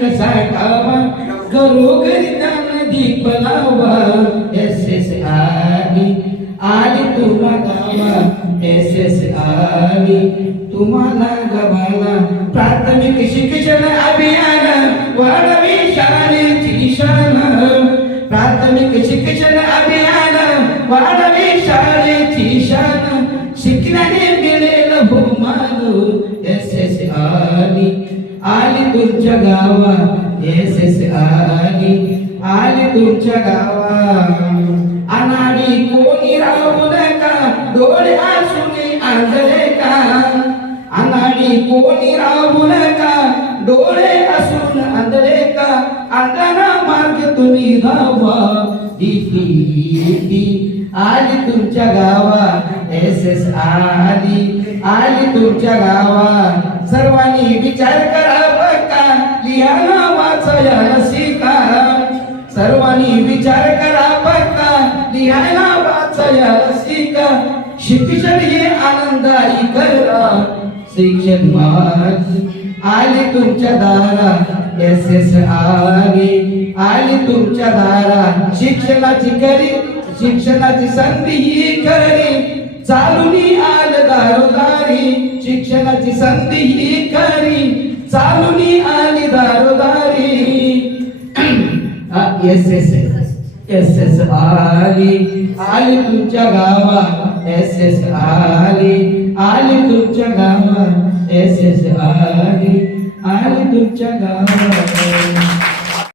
कसा कावा घरोघरी दीप लावा SS आली तुला गावा SS आली तुम्हाला गावाला प्राथमिक शिक्षण अभियान वाढवी शाळेची शान प्राथमिक शिक्षण अभियान वाढवी शाळेची शान शिकण्याने मिळेल बहुमान SS आली तुमच्या गावा SS आली तुमच्या गावा अनाडी कोणी राहू नका डोळे असून आंधळे का अनाडी कोणी राहू नका डोळे असून आंधळे का अंधारा मार्ग तुम्ही धावा आली तुमच्या गावा SS आली तुमच्या गावा सर्वांनी विचार करा बघा लिहायला वाचायला शिका सर्वांनी विचार करा बघा लिहायला वाचायला शिका शिक्षण हे आनंदाई करा शिक्षण आली तुमच्या दारा SS आली तुमच्या दारा शिक्षणाची संधी ही खरी चालूनी आल दारोदारी शिक्षणाची संधी ही खरी चालूनी आली दारोदारी SS आली तुमच्या गावा SS आली तुमच्या गावा SS आली तुमच्या गावा